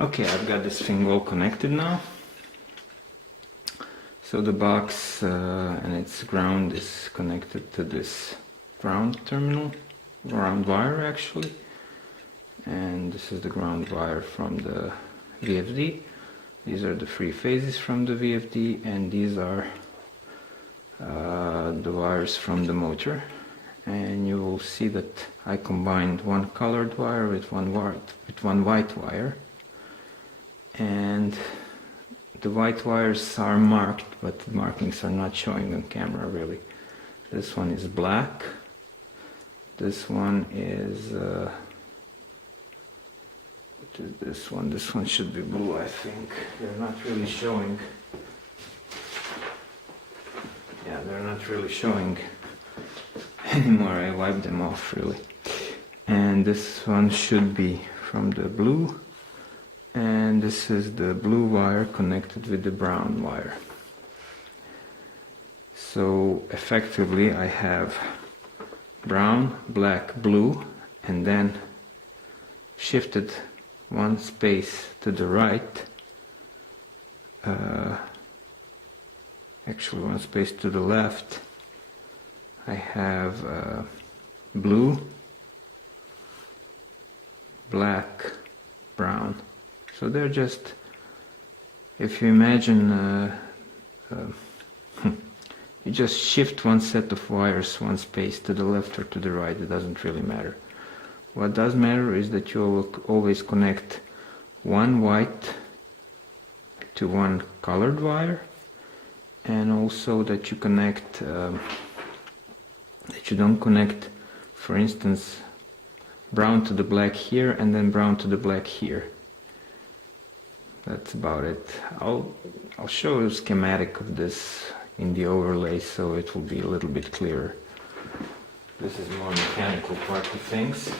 Okay, I've got this thing all connected now. So the box and its ground is connected to this ground terminal, ground wire actually. And this is the ground wire from the VFD. These are the 3 phases from the VFD, and these are the wires from the motor. And you will see that I combined one colored wire with one white wire. And the white wires are marked, but the markings are not showing on camera really. This one is black. This one is what is this one? This one should be blue, I think. They're not really showing. Yeah, they're not really showing anymore. I wiped them off really. And this one should be from the blue. And this is the blue wire connected with the brown wire. So effectively I have brown, black, blue, and then shifted one space to the right, actually one space to the left. I have blue, black, brown. So they're just, if you imagine, you just shift one set of wires, one space to the left or to the right, it doesn't really matter. What does matter is that you will always connect one white to one colored wire, and also that you connect, that you don't connect, for instance, brown to the black here and then brown to the black here. That's about it. I'll show you a schematic of this in the overlay so it will be a little bit clearer. This is more mechanical part of things.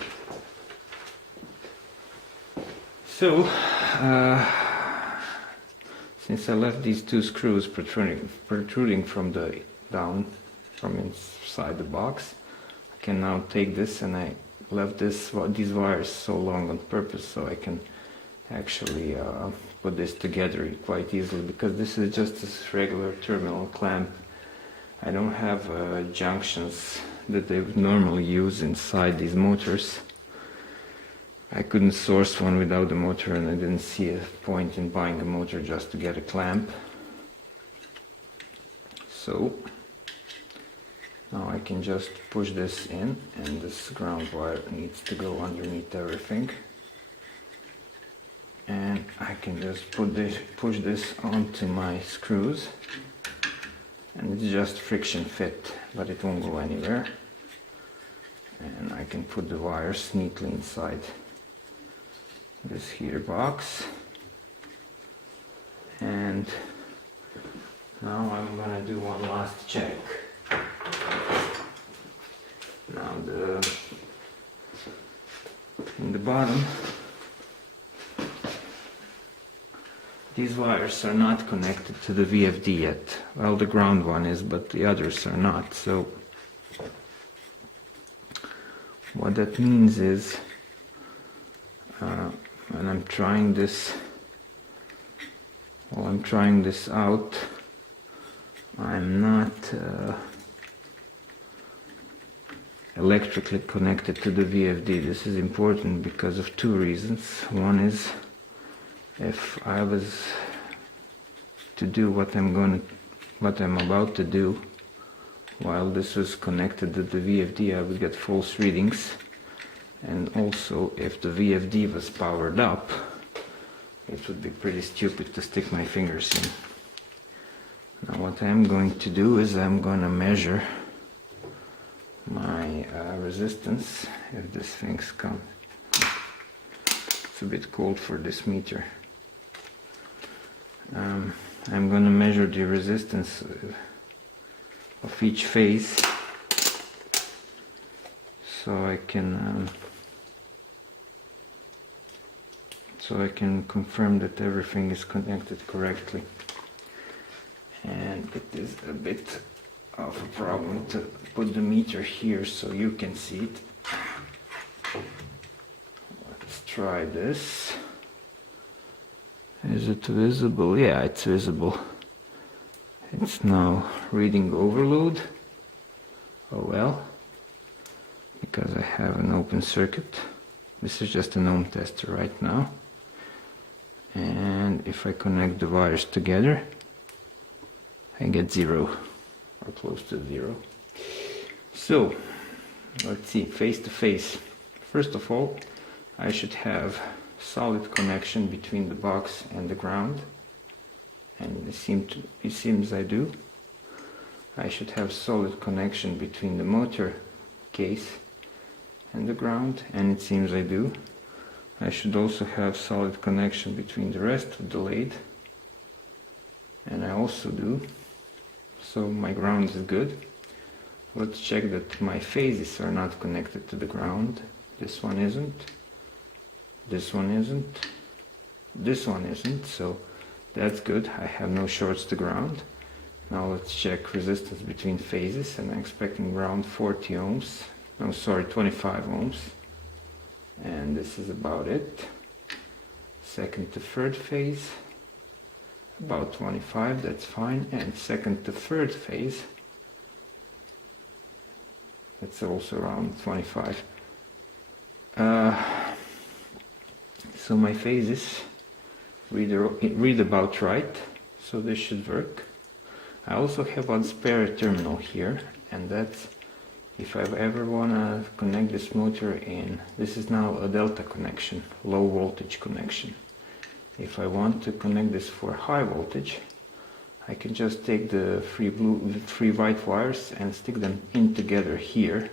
So, since I left these 2 screws protruding from the from inside the box, I can now take this, and I left these wires so long on purpose so I can actually put this together quite easily, because this is just a regular terminal clamp. I don't have junctions that they would normally use inside these motors. I couldn't source one without the motor, and I didn't see a point in buying a motor just to get a clamp. So now I can just push this in, and this ground wire needs to go underneath everything. And I can just push this onto my screws, and it's just friction fit, but it won't go anywhere. And I can put the wires neatly inside this here box. And now I'm gonna do one last check. Now in the bottom, these wires are not connected to the VFD yet. Well, the ground one is, but the others are not. So what that means is, when I'm trying this, while I'm trying this out, I'm not electrically connected to the VFD. This is important because of 2 reasons. One is, if I was to do what I'm about to do while this was connected to the VFD, I would get false readings. And also, if the VFD was powered up, it would be pretty stupid to stick my fingers in. Now what I'm going to do is I'm going to measure my resistance, if this thing's come. It's a bit cold for this meter. I'm going to measure the resistance of each phase, so I can confirm that everything is connected correctly. And it is a bit of a problem to put the meter here so you can see it. Let's try this. Is it visible? Yeah, it's visible. It's now reading overload. Oh well, because I have an open circuit. This is just an ohm tester right now. And if I connect the wires together, I get 0, or close to 0. So, let's see, face to face. First of all, I should have solid connection between the box and the ground. And it seems I do. I should have solid connection between the motor case and the ground, and it seems I do. I should also have solid connection between the rest of the lathe, and I also do. So my ground is good. Let's check that my phases are not connected to the ground. This one isn't. This one isn't. This one isn't. So that's good. I have no shorts to ground. Now let's check resistance between phases, and I'm expecting around 40 ohms. No, sorry, 25 ohms. And this is about it. Second to third phase, about 25, that's fine. And second to third phase, that's also around 25. So my phases read about right, so this should work. I also have one spare terminal here, and that's if I ever want to connect this motor in. This is now a delta connection, low voltage connection. If I want to connect this for high voltage, I can just take the three white wires and stick them in together here,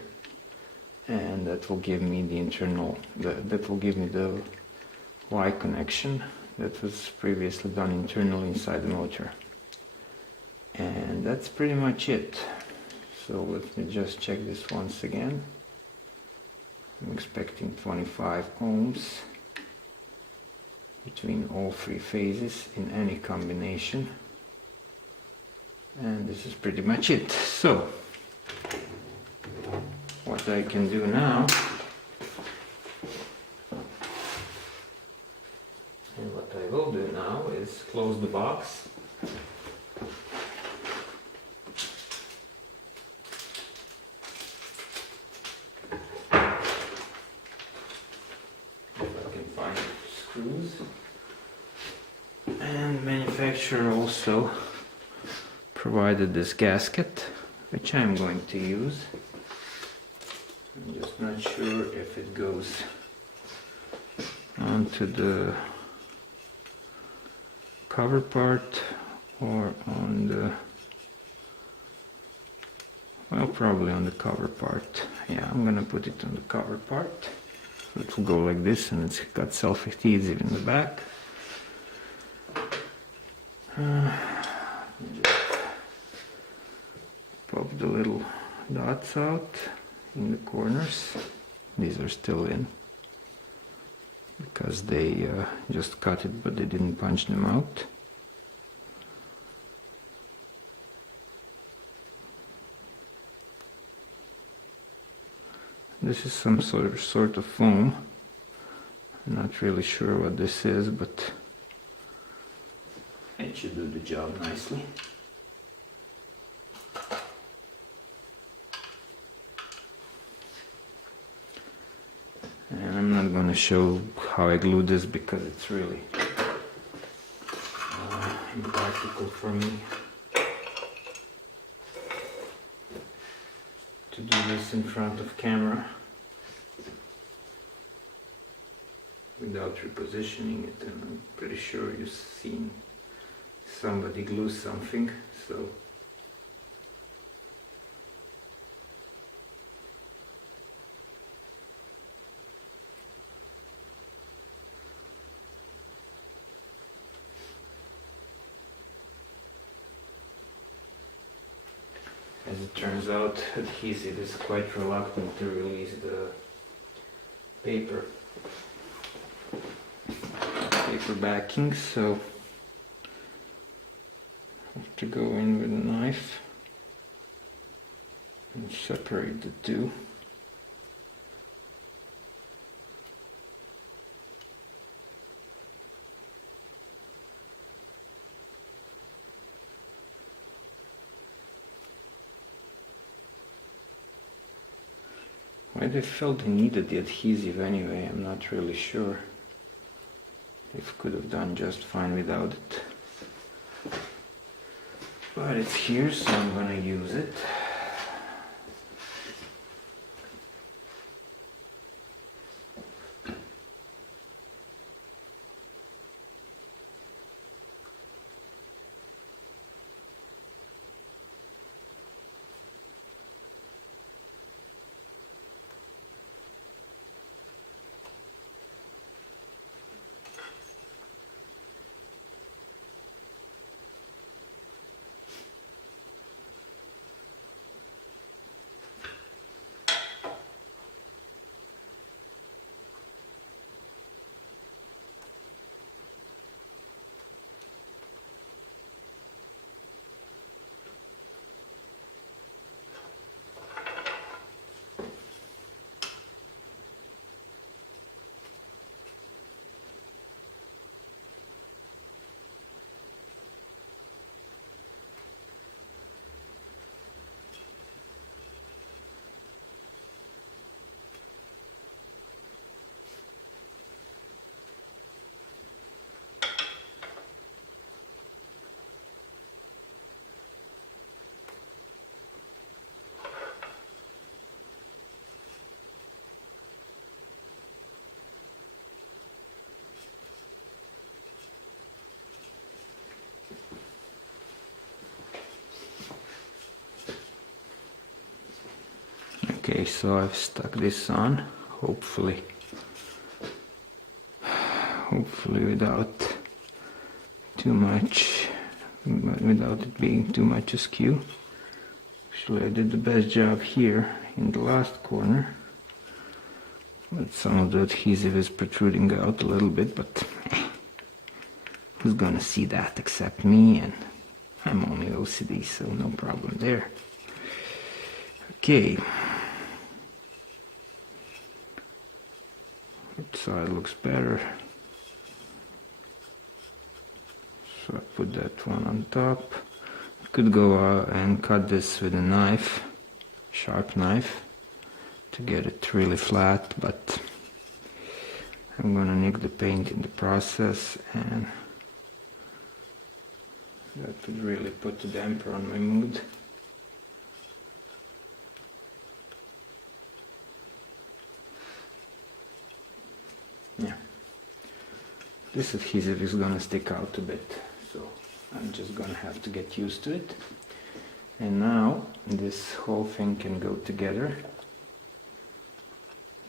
and that will give me the internal, that will give me the Y connection that was previously done internally inside the motor. And that's pretty much it. So let me just check this once again. I'm expecting 25 ohms between all three phases in any combination. And this is pretty much it. So what I can do now, and what I will do now, is close the box. Screws. And manufacturer also provided this gasket, which I'm going to use. I'm just not sure if it goes onto the cover part or on the, well, probably on the cover part. Yeah, I'm gonna put it on the cover part. It will go like this, and it's got self-adhesive in the back. Just pop the little dots out in the corners. These are still in because they just cut it, but they didn't punch them out. This is some sort of foam. I'm not really sure what this is, but it should do the job nicely. And I'm not going to show how I glue this because it's really impractical for me to do this in front of camera without repositioning it, and I'm pretty sure you've seen somebody glue something, so as it turns out, adhesive is quite reluctant to release the paper backing, so I have to go in with a knife and separate the two. Well, I felt I needed the adhesive anyway. I'm not really sure. If could have done just fine without it. But it's here, so I'm gonna use it. Okay, so I've stuck this on, hopefully without too much, without it being too much askew. Actually, I did the best job here in the last corner, but some of the adhesive is protruding out a little bit, but who's gonna see that except me, and I'm only OCD, so no problem there. Okay. Which side looks better? So I put that one on top. I could go and cut this with a knife, sharp knife, to get it really flat, but I'm gonna nick the paint in the process, and that would really put a damper on my mood. Yeah, this adhesive is gonna stick out a bit, so I'm just gonna have to get used to it. And now this whole thing can go together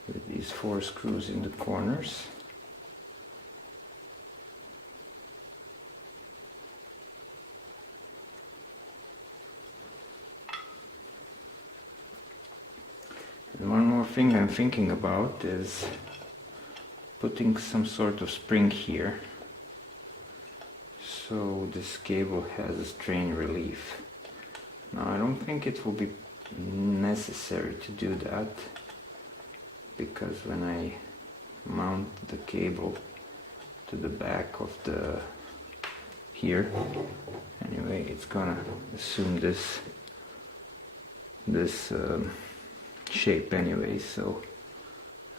with these 4 screws in the corners. And one more thing I'm thinking about is putting some sort of spring here, so this cable has a strain relief. Now I don't think it will be necessary to do that, because when I mount the cable to the back of the here, anyway, it's gonna assume this shape anyway, so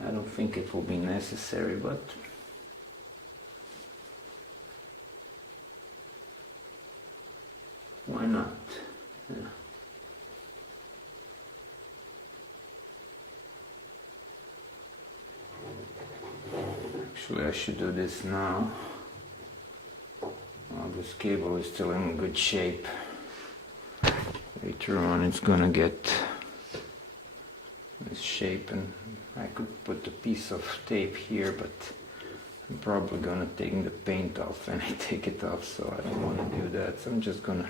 I don't think it will be necessary, but why not? Yeah. Actually, I should do this now. Well, this cable is still in good shape. Later on it's gonna get this shape, and I could put a piece of tape here, but I'm probably gonna take the paint off when I take it off, so I don't want to do that. So I'm just gonna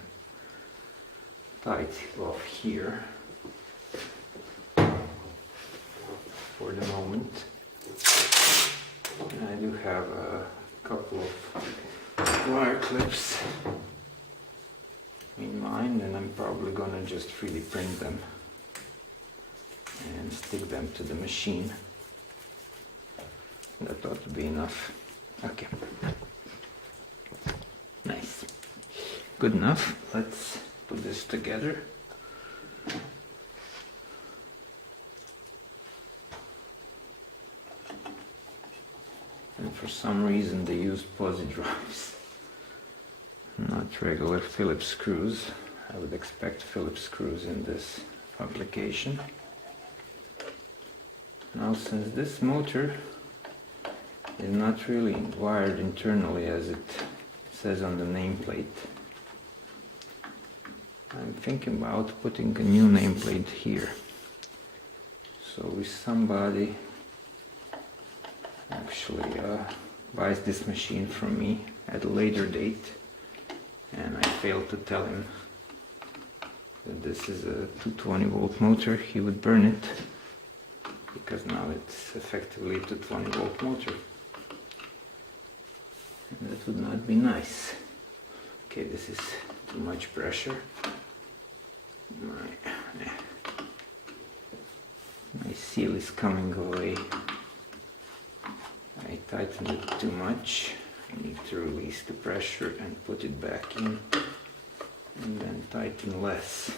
tie it off here for the moment. And I do have a couple of wire clips in mind, and I'm probably gonna just 3D print them and stick them to the machine. That ought to be enough. Okay. Nice. Good enough. Let's put this together. some reason they used posi drives, not regular Phillips screws. I would expect Phillips screws in this application. Now, since this motor is not really wired internally as it says on the nameplate, I'm thinking about putting a new nameplate here. So if somebody actually buys this machine from me at a later date and I fail to tell him that this is a 220 volt motor, he would burn it, because now it's effectively a 220 volt motor, and that would not be nice. Okay, this is too much pressure. My seal is coming away. I tightened it too much. I need to release the pressure and put it back in, and then tighten less.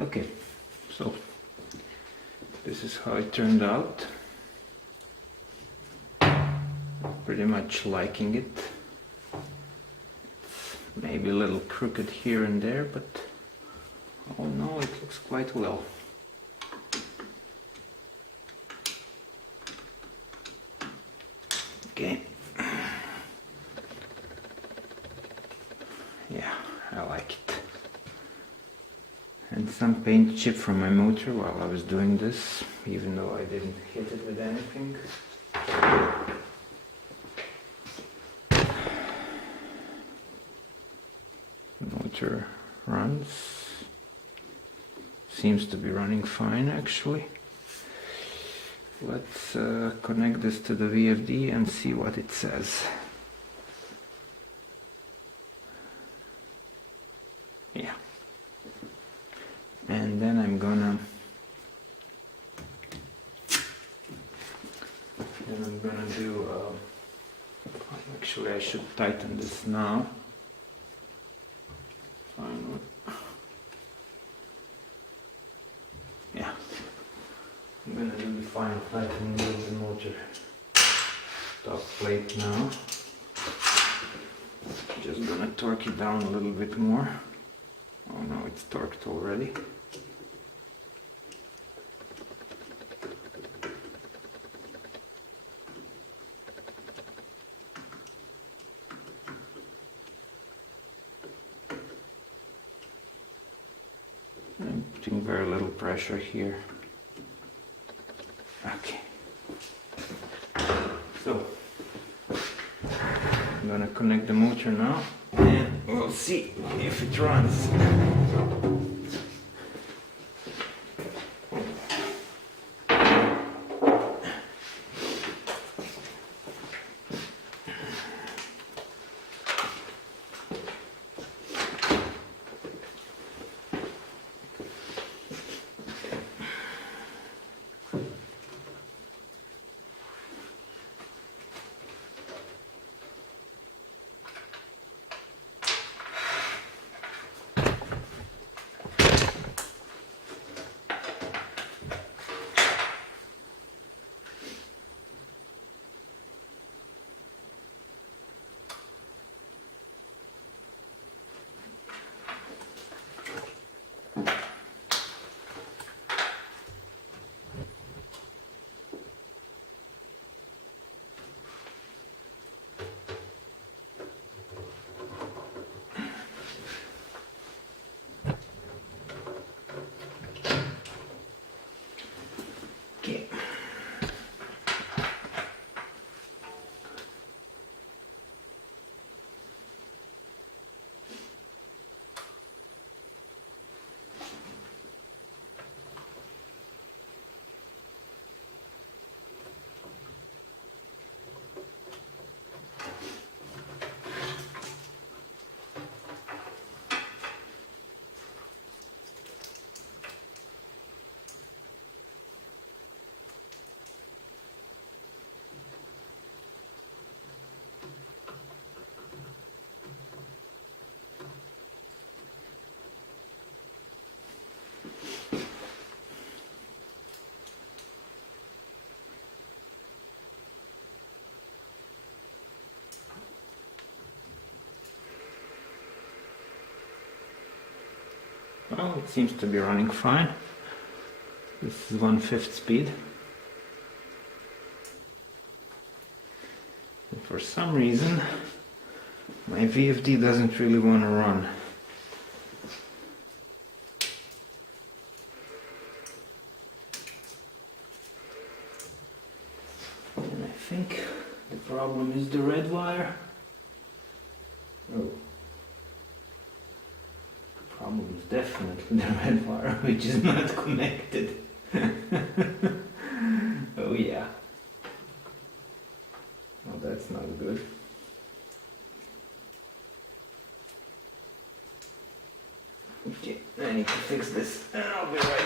Okay, so this is how it turned out. Pretty much liking it. It's maybe a little crooked here and there, but oh no, it looks quite well. Okay. Yeah, I like it. And some paint chipped from my motor while I was doing this, even though I didn't hit it with anything. The motor runs. Seems to be running fine, actually. Let's connect this to the VFD and see what it says. Yeah. And then I'm gonna do actually I should tighten this now. Finally. Yeah. I'm gonna do the final tightening of the motor top plate now. Just gonna torque it down a little bit more. Oh no, it's torqued already. I'm putting very little pressure here. Okay. So, I'm gonna connect the motor now and we'll see if it runs. Well, it seems to be running fine. This is 1/5 speed. And for some reason, my VFD doesn't really want to run. And I think the problem is the red wire. Oh. The problem is definitely the red wire, which is not connected. Oh yeah. Oh, that's not good. Okay, I need to fix this. I'll be right